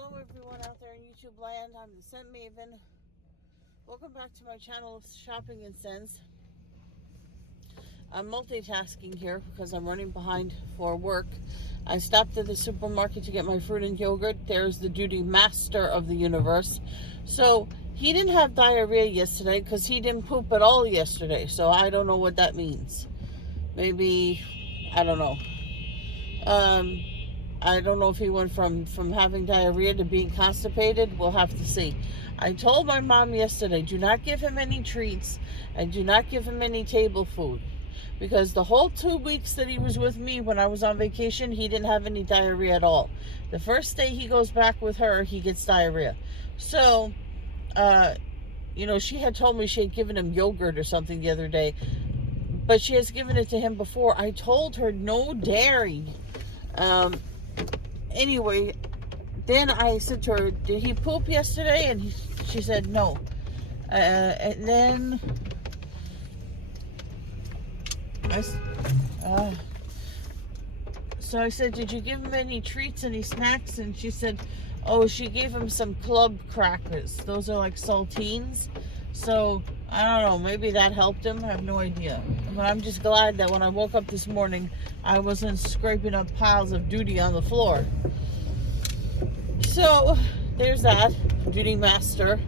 Hello everyone out there in YouTube land. I'm the Scent Maven. Welcome back to my channel, Shopping and Scents. I'm multitasking here because I'm running behind for work. I stopped at the supermarket to get my fruit and yogurt. There's the duty master of the universe. So he didn't have diarrhea yesterday because he didn't poop at all yesterday. So I don't know what that means. Maybe, I don't know. I don't know if he went from having diarrhea to being constipated. We'll have to see. I told my mom yesterday, do not give him any treats and do not give him any table food. Because the whole 2 weeks that he was with me when I was on vacation, he didn't have any diarrhea at all. The first day he goes back with her, he gets diarrhea. So, she had told me she had given him yogurt or something the other day. But she has given it to him before. I told her no dairy. Anyway, then I said to her, did he poop yesterday? And she said no. And then so I said, did you give him any treats, any snacks? And she said, oh, she gave him some club crackers. Those are like saltines. So I don't know, maybe that helped him. I have no idea. But I'm just glad that when I woke up this morning, I wasn't scraping up piles of duty on the floor. So there's that, duty master.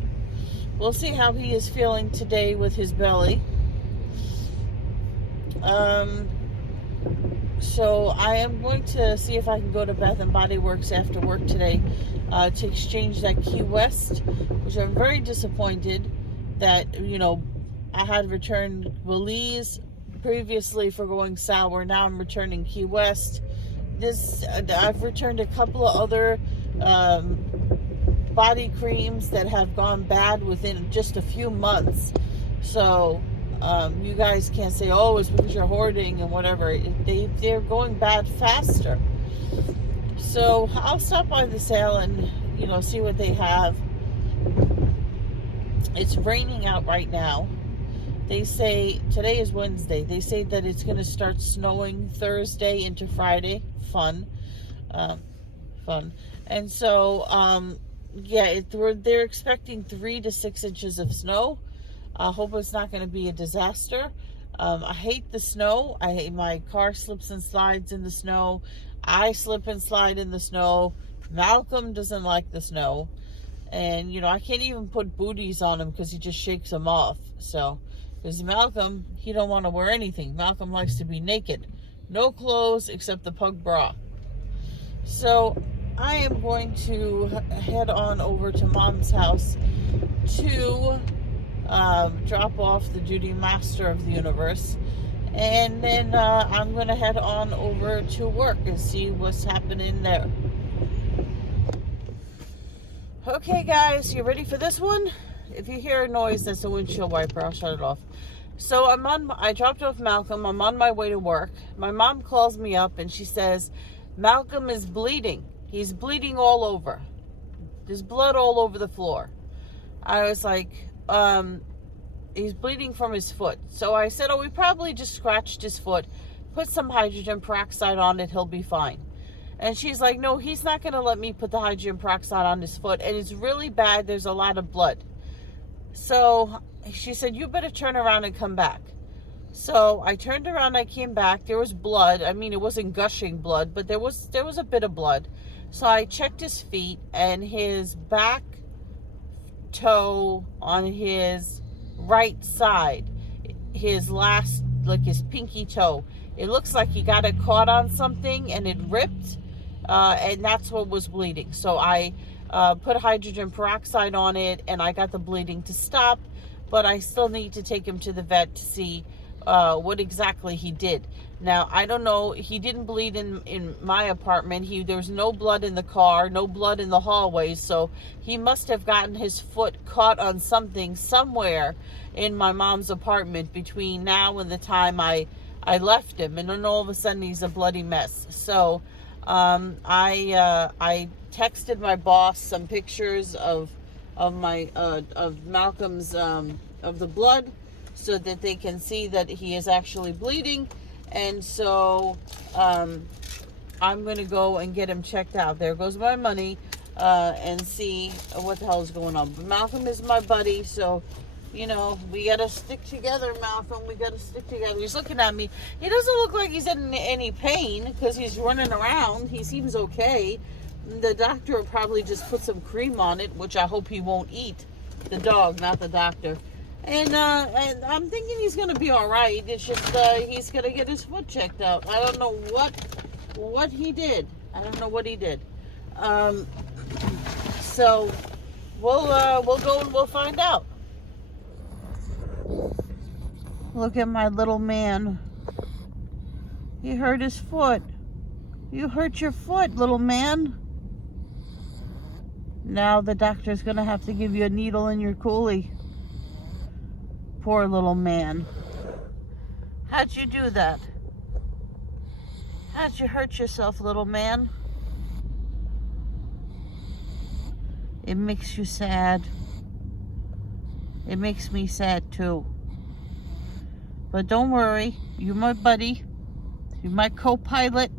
We'll see how he is feeling today with his belly. So I am going to see if I can go to Bath and Body Works after work today to exchange that Key West, which I'm very disappointed that, I had returned Belize previously for going sour. Now I'm returning Key West. I've returned a couple of other body creams that have gone bad within just a few months. So you guys can't say, oh, it's because you're hoarding and whatever. They're going bad faster. So I'll stop by the sale and, see what they have. It's raining out right now. They say, today is Wednesday, they say that it's going to start snowing Thursday into Friday. Fun. And so, they're expecting 3 to 6 inches of snow. I hope it's not going to be a disaster. I hate the snow. I hate my car slips and slides in the snow. I slip and slide in the snow. Malcolm doesn't like the snow. And, I can't even put booties on him because he just shakes them off. So, because Malcolm, he don't want to wear anything. Malcolm likes to be naked. No clothes except the pug bra. So, I am going to head on over to Mom's house to drop off the duty master of the universe. And then I'm going to head on over to work and see what's happening there. Okay, guys, you ready for this one? If you hear a noise, that's a windshield wiper. I'll shut it off. So I dropped off Malcolm. I'm on my way to work. My mom calls me up and she says, Malcolm is bleeding. He's bleeding all over. There's blood all over the floor. I was like, he's bleeding from his foot. So I said, oh, we probably just scratched his foot. Put some hydrogen peroxide on it. He'll be fine. And she's like, no, he's not going to let me put the hydrogen peroxide on his foot. And it's really bad. There's a lot of blood. So she said, you better turn around and come back. So I turned around. I came back. There was blood. I mean, it wasn't gushing blood, but there was a bit of blood. So I checked his feet, and his back toe on his right side, his pinky toe, it looks like he got it caught on something and it ripped. And that's what was bleeding. So I put hydrogen peroxide on it, and I got the bleeding to stop, but I still need to take him to the vet to see what exactly he did. Now, I don't know. He didn't bleed in my apartment. There was no blood in the car, no blood in the hallways, so he must have gotten his foot caught on something somewhere in my mom's apartment between now and the time I left him, and then all of a sudden he's a bloody mess. So I texted my boss some pictures of Malcolm's of the blood, so that they can see that he is actually bleeding. And so I'm going to go and get him checked out. There goes my money. and see what the hell is going on. But Malcolm is my buddy, so you know, we gotta stick together, Malcolm. We gotta stick together. He's looking at me. He doesn't look like he's in any pain because he's running around. He seems okay. The doctor will probably just put some cream on it, which I hope he won't eat. The dog, not the doctor. And I'm thinking he's gonna be all right. It's just he's gonna get his foot checked out. I don't know what he did. I don't know what he did. So we'll go and we'll find out. Look at my little man. He hurt his foot. You hurt your foot, little man. Now the doctor's gonna have to give you a needle in your coolie. Poor little man. How'd you do that? How'd you hurt yourself, little man? It makes you sad. It makes me sad too. But don't worry, you're my buddy. You're my co-pilot.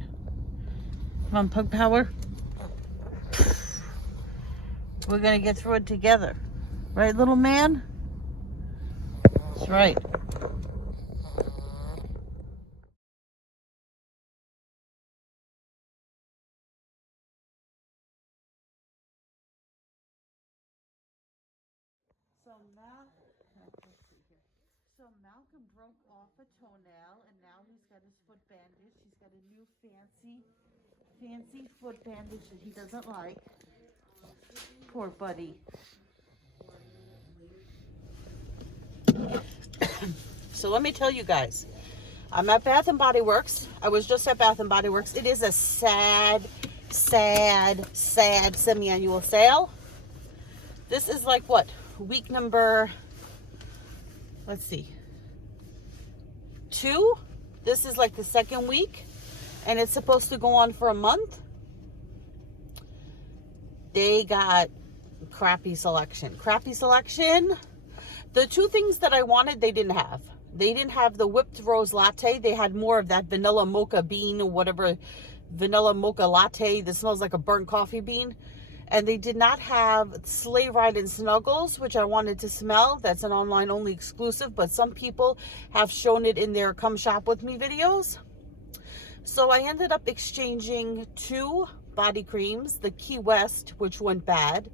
Come on, Pug Power. We're gonna get through it together. Right, little man? That's right. So Malcolm broke off a toenail, and now he's got his foot bandaged. He's got a new fancy foot bandage that he doesn't like. Poor buddy. So let me tell you guys, I'm at Bath and Body Works. I was just at Bath and Body Works. It is a sad semi-annual sale. This is like what? Week number, let's see, 2. This is like the second week, and it's supposed to go on for a month. They got crappy selection. The 2 things that I wanted, they didn't have. They didn't have the whipped rose latte. They had more of that vanilla mocha bean or whatever, vanilla mocha latte that smells like a burnt coffee bean. And they did not have Sleigh Ride and Snuggles, which I wanted to smell. That's an online only exclusive, but some people have shown it in their Come Shop With Me videos. So I ended up exchanging 2 body creams, the Key West, which went bad.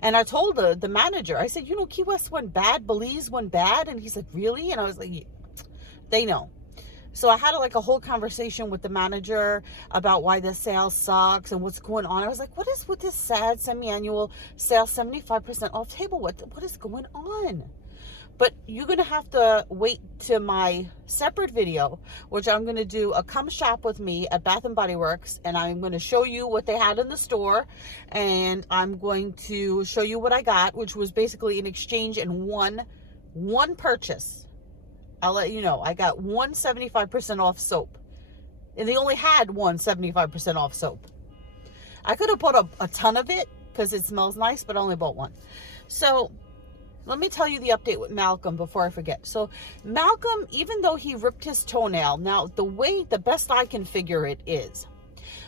And I told the manager, I said, you know, Key West went bad, Belize went bad. And he said, really? And I was like, yeah, they know. So I had like a whole conversation with the manager about why the sale sucks and what's going on. I was like, what is with this sad semi-annual sale, 75% off table? What is going on? But you're going to have to wait to my separate video, which I'm going to do a Come Shop With Me at Bath and Body Works. And I'm going to show you what they had in the store. And I'm going to show you what I got, which was basically an exchange in one purchase. I'll let you know. I got 175% off soap. And they only had 175% off soap. I could have bought a ton of it because it smells nice, but I only bought 1. So let me tell you the update with Malcolm before I forget. So Malcolm, even though he ripped his toenail, now the best I can figure it is,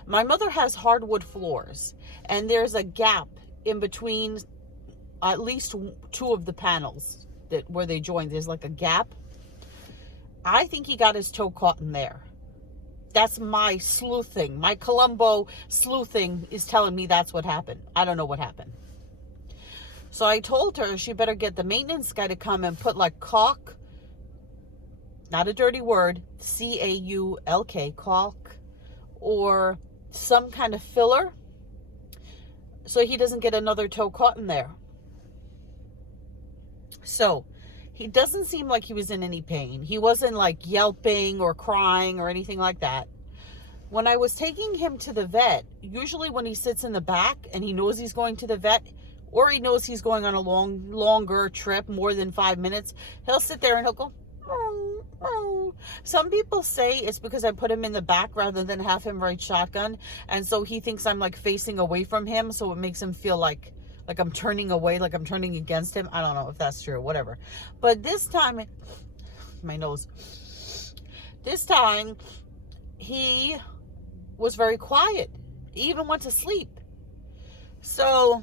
my mother has hardwood floors, and there's a gap in between at least 2 of the panels where they join. There's like a gap. I think he got his toe caught in there. That's my sleuthing. My Columbo sleuthing is telling me that's what happened. I don't know what happened. So I told her she better get the maintenance guy to come and put like caulk, not a dirty word, C-A-U-L-K, caulk, or some kind of filler so he doesn't get another toe caught in there. So he doesn't seem like he was in any pain. He wasn't like yelping or crying or anything like that. When I was taking him to the vet, usually when he sits in the back and he knows he's going to the vet, or he knows he's going on a longer trip, more than 5 minutes, he'll sit there and he'll go, oh, oh. Some people say it's because I put him in the back rather than have him ride shotgun. And so he thinks I'm like facing away from him. So it makes him feel like I'm turning away, like I'm turning against him. I don't know if that's true, whatever. But this time, my nose, this time he was very quiet. He even went to sleep. So,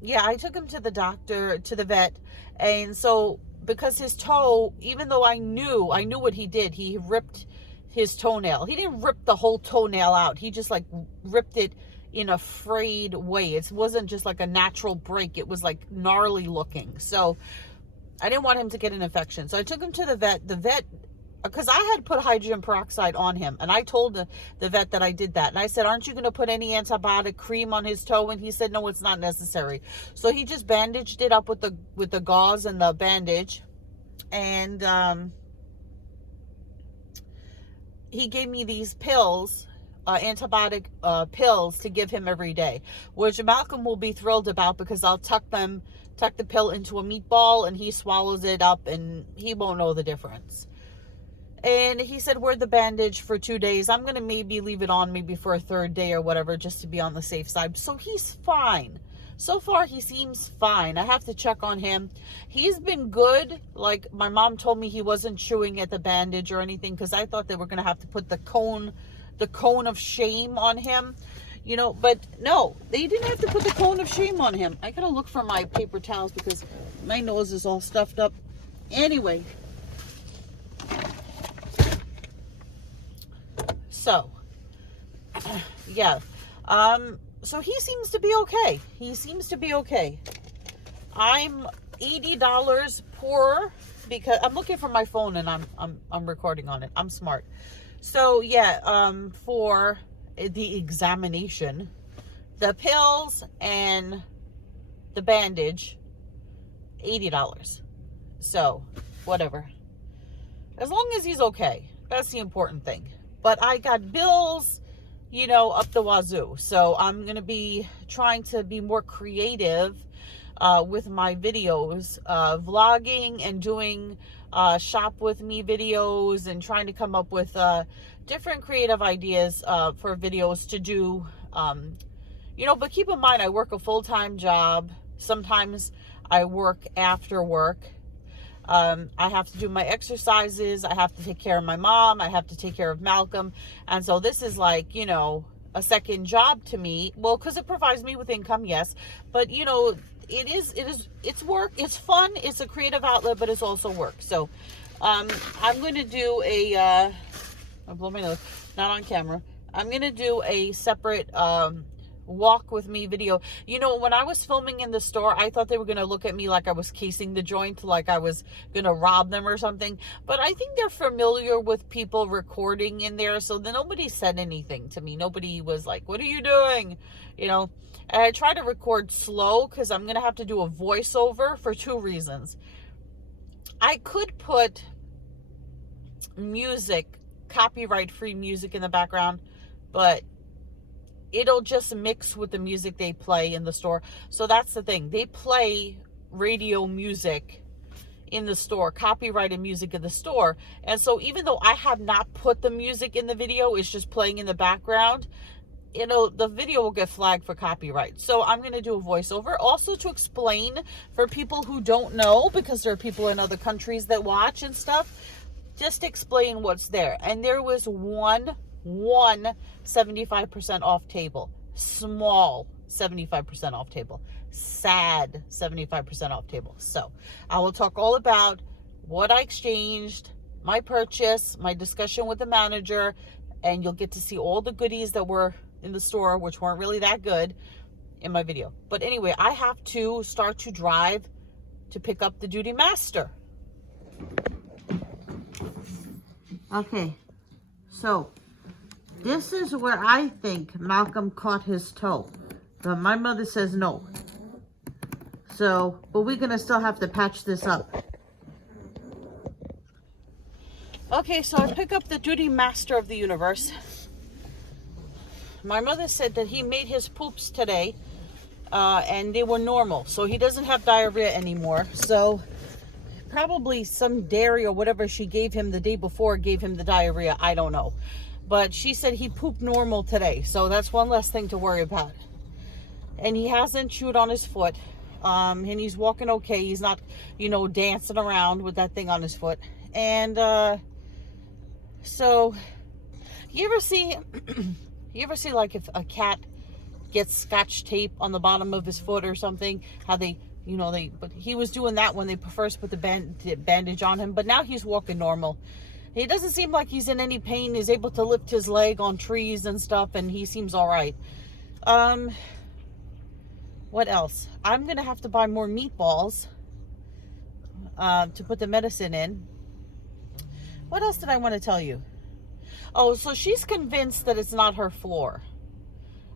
yeah, I took him to the doctor, to the vet. And so, because his toe, even though I knew what he did, he ripped his toenail. He didn't rip the whole toenail out. He just like ripped it in a frayed way. It wasn't just like a natural break. It was like gnarly looking. So I didn't want him to get an infection. So I took him to the vet. The vet, because I had put hydrogen peroxide on him, and I told the vet that I did that. And I said, aren't you going to put any antibiotic cream on his toe? And he said, no, it's not necessary. So he just bandaged it up with the gauze and the bandage. And he gave me these pills, antibiotic pills to give him every day, which Malcolm will be thrilled about, because I'll tuck the pill into a meatball and he swallows it up and he won't know the difference. And he said, wear the bandage for 2 days. I'm going to maybe leave it on maybe for a third day or whatever, just to be on the safe side. So he's fine. So far, he seems fine. I have to check on him. He's been good. Like, my mom told me he wasn't chewing at the bandage or anything, because I thought they were going to have to put the cone of shame on him. You know, but no, they didn't have to put the cone of shame on him. I got to look for my paper towels because my nose is all stuffed up. Anyway. So, yeah. So he seems to be okay. He seems to be okay. I'm $80 poorer because I'm looking for my phone and I'm recording on it. I'm smart. So yeah, for the examination, the pills and the bandage, $80. So, whatever. As long as he's okay. That's the important thing. But I got bills, you know, up the wazoo. So I'm going to be trying to be more creative with my videos, vlogging and doing shop with me videos, and trying to come up with different creative ideas for videos to do. You know, but keep in mind, I work a full-time job. Sometimes I work after work. I have to do my exercises. I have to take care of my mom. I have to take care of Malcolm. And so this is like, you know, a second job to me. Well, because it provides me with income, yes. But, you know, it's work. It's fun. It's a creative outlet, but it's also work. So I'm going to do a, I blow my nose, not on camera. I'm going to do a separate walk with me video. You know, when I was filming in the store, I thought they were going to look at me like I was casing the joint, like I was going to rob them or something. But I think they're familiar with people recording in there, so then nobody said anything to me. Nobody was like, what are you doing? You know, and I try to record slow because I'm going to have to do a voiceover for 2 reasons. I could put music, copyright-free music in the background, but it'll just mix with the music they play in the store. So that's the thing. They play radio music in the store, copyrighted music in the store. And so even though I have not put the music in the video, it's just playing in the background, you know, the video will get flagged for copyright. So I'm going to do a voiceover also to explain for people who don't know, because there are people in other countries that watch and stuff, just explain what's there. And there was one 75% off table, small 75% off table, sad 75% off table. So I will talk all about what I exchanged, my purchase, my discussion with the manager, and you'll get to see all the goodies that were in the store, which weren't really that good, in my video. But anyway, I have to start to drive to pick up the Duty Master. Okay, so this is where I think Malcolm caught his toe, but my mother says no. So, but we're gonna still have to patch this up. Okay, so I pick up the Duty Master of the Universe. My mother said that he made his poops today, and they were normal, so he doesn't have diarrhea anymore. So probably some dairy or whatever she gave him the day before gave him the diarrhea. I don't know. But she said he pooped normal today, so that's one less thing to worry about. And he hasn't chewed on his foot, and he's walking okay. He's not, you know, dancing around with that thing on his foot. And so you ever see like if a cat gets scotch tape on the bottom of his foot or something. How they, but he was doing that when they first put the bandage on him. But now he's walking normal. He doesn't seem like he's in any pain. He's able to lift his leg on trees and stuff, and he seems all right. What else? I'm going to have to buy more meatballs to put the medicine in. What else did I want to tell you? Oh, so she's convinced that it's not her floor.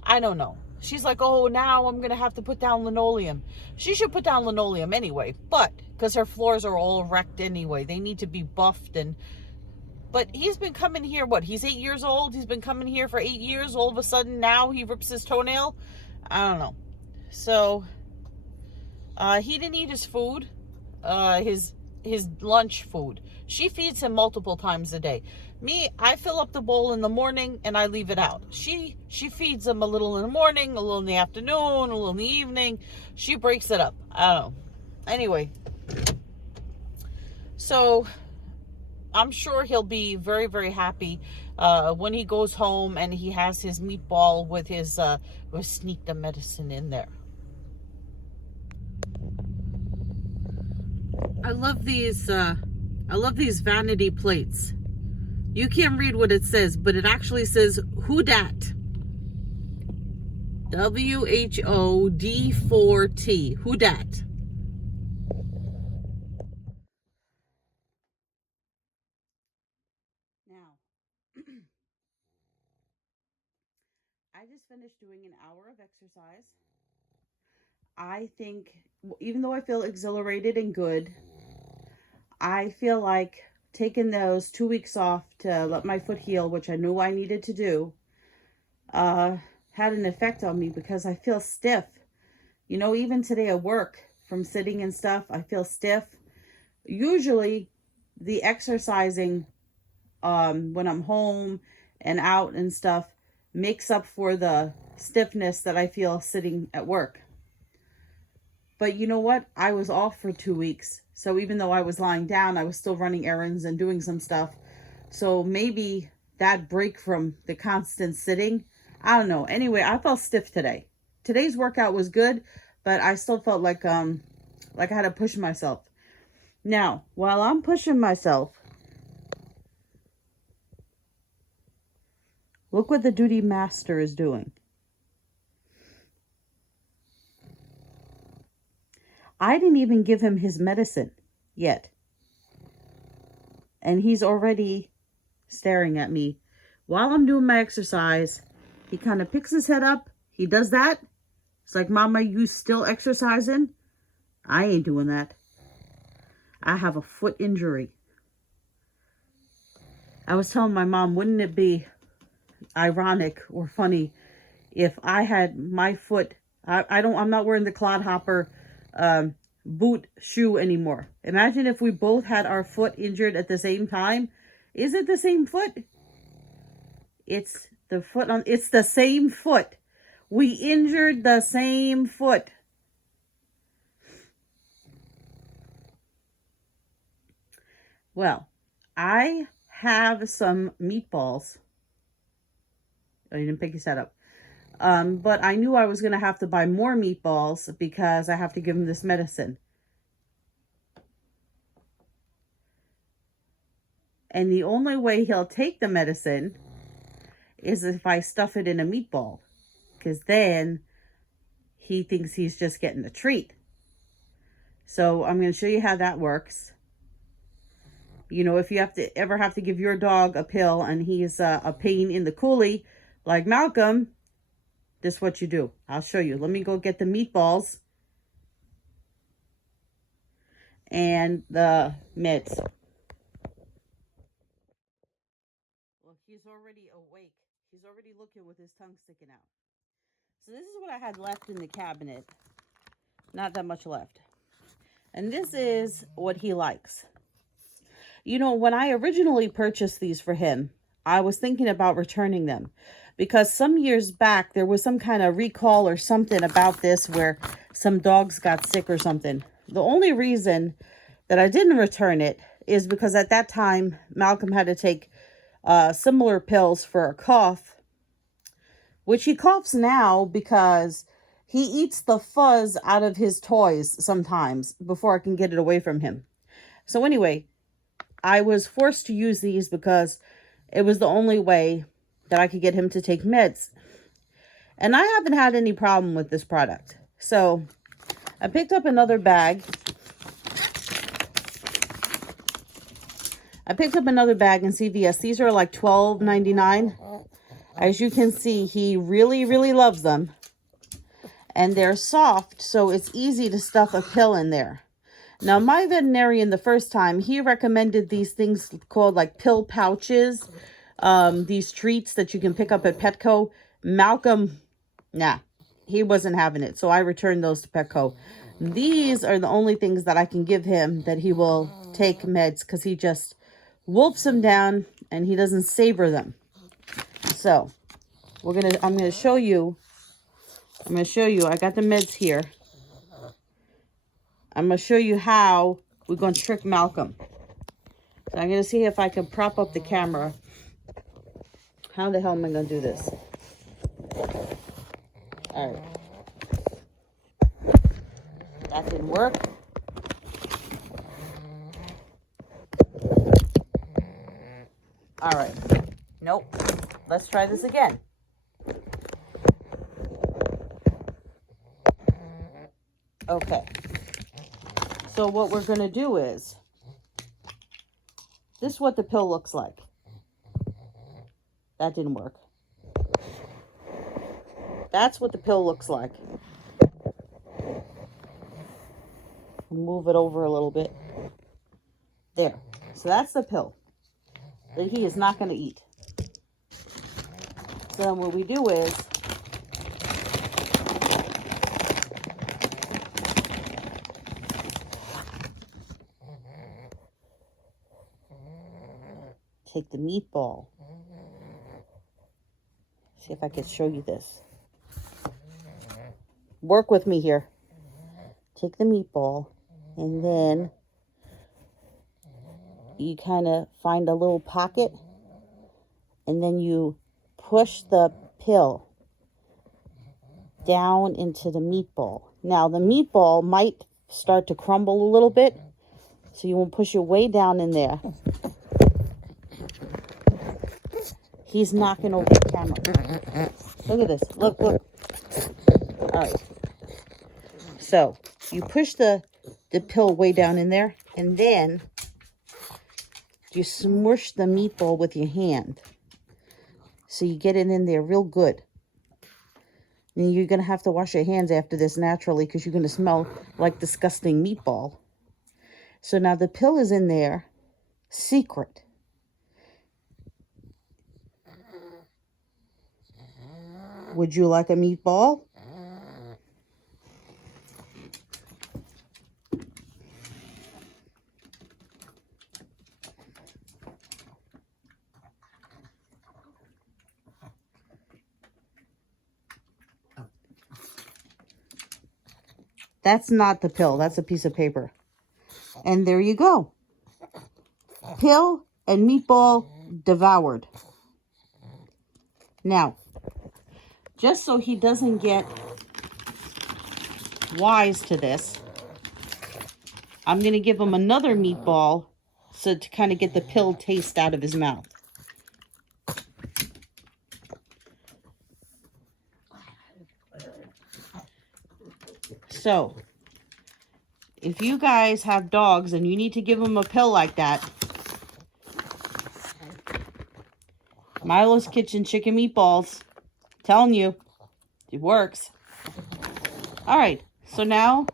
I don't know. She's like, oh, now I'm going to have to put down linoleum. She should put down linoleum anyway, but because her floors are all wrecked anyway. They need to be buffed. But he's been coming here, what? He's 8 years old. He's been coming here for 8 years. All of a sudden now he rips his toenail. I don't know. So he didn't eat his food, his lunch food. She feeds him multiple times a day. Me, I fill up the bowl in the morning and I leave it out. She feeds him a little in the morning, a little in the afternoon, a little in the evening. She breaks it up. I don't know. Anyway, so I'm sure he'll be very, very happy when he goes home and he has his meatball with his sneak the medicine in there. I love these vanity plates. You can't read what it says, but it actually says Who Dat? WHOD4T. Who Dat? Now, I just finished doing an hour of exercise. I think, even though I feel exhilarated and good, I feel like taking those 2 weeks off to let my foot heal, which I knew I needed to do, had an effect on me because I feel stiff. Even today at work, from sitting and stuff, I feel stiff. Usually, the exercising when I'm home and out and stuff makes up for the stiffness that I feel sitting at work. But you know what? I was off for 2 weeks. So even though I was lying down, I was still running errands and doing some stuff. So maybe that break from the constant sitting, I don't know. Anyway, I felt stiff today. Today's workout was good, but I still felt like I had to push myself. Now, while I'm pushing myself, look what the duty master is doing. I didn't even give him his medicine yet. And he's already staring at me. While I'm doing my exercise, he kind of picks his head up. He does that. It's like, Mama, you still exercising? I ain't doing that. I have a foot injury. I was telling my mom, wouldn't it be ironic or funny if I had my foot, I'm not wearing the clodhopper boot shoe anymore. Imagine if we both had our foot injured at the same time. Is it the same foot? It's the same foot. We injured the same foot. Well, I have some meatballs. Oh, you didn't pick your set up. But I knew I was going to have to buy more meatballs because I have to give him this medicine. And the only way he'll take the medicine is if I stuff it in a meatball. Because then he thinks he's just getting a treat. So I'm going to show you how that works. If you ever have to give your dog a pill and he's a pain in the coolie, like Malcolm, this is what you do. I'll show you. Let me go get the meatballs and the meds. Well, he's already awake. He's already looking with his tongue sticking out. So this is what I had left in the cabinet. Not that much left. And this is what he likes. When I originally purchased these for him, I was thinking about returning them. Because some years back, there was some kind of recall or something about this where some dogs got sick or something. The only reason that I didn't return it is because at that time, Malcolm had to take similar pills for a cough. which he coughs now because he eats the fuzz out of his toys sometimes before I can get it away from him. So anyway, I was forced to use these because it was the only way that I could get him to take meds. And I haven't had any problem with this product. So I picked up another bag. in CVS. These are like $12.99. As you can see, he really, really loves them. And they're soft, so it's easy to stuff a pill in there. Now, my veterinarian, the first time, he recommended these things called like pill pouches. These treats that you can pick up at Petco. Malcolm, nah, he wasn't having it. So I returned those to Petco. These are the only things that I can give him that he will take meds, because he just wolfs them down and he doesn't savor them. So I'm gonna show you. I got the meds here. I'm gonna show you how we're gonna trick Malcolm. So I'm gonna see if I can prop up the camera. How the hell am I gonna do this? All right. That didn't work. All right. Nope. Let's try this again. Okay. So what we're going to do is, this is what the pill looks like. That didn't work. That's what the pill looks like. Move it over a little bit. There. So that's the pill that he is not going to eat. So then what we do is, take the meatball. See if I can show you this. Work with me here. Take the meatball, and then you kind of find a little pocket, and then you push the pill down into the meatball. Now, the meatball might start to crumble a little bit, so you want to push it way down in there. He's knocking over the camera. Look at this. Look. All right. So you push the pill way down in there, and then you smush the meatball with your hand. So you get it in there real good. And you're going to have to wash your hands after this naturally, because you're going to smell like disgusting meatball. So now the pill is in there, secret. Would you like a meatball? That's not the pill. That's a piece of paper. And there you go. Pill and meatball devoured. Now, just so he doesn't get wise to this, I'm going to give him another meatball so to kind of get the pill taste out of his mouth. So, if you guys have dogs and you need to give them a pill like that, Milo's Kitchen chicken meatballs, telling you, it works. All right, so now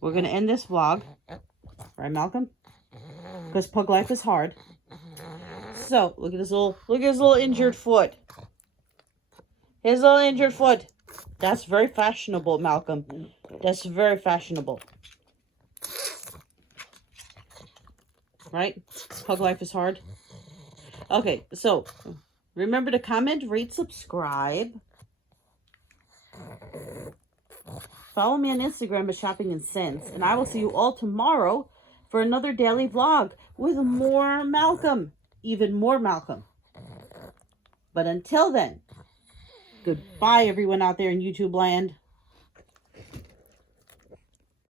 we're going to end this vlog. Right, Malcolm? Because pug life is hard. So, look at his little injured foot. His little injured foot. That's very fashionable, Malcolm. That's very fashionable. Right? Pug life is hard. Okay, so remember to comment, rate, subscribe. Follow me on Instagram at Shopping and Sense. And I will see you all tomorrow for another daily vlog with more Malcolm. Even more Malcolm. But until then, Goodbye, everyone out there in YouTube land.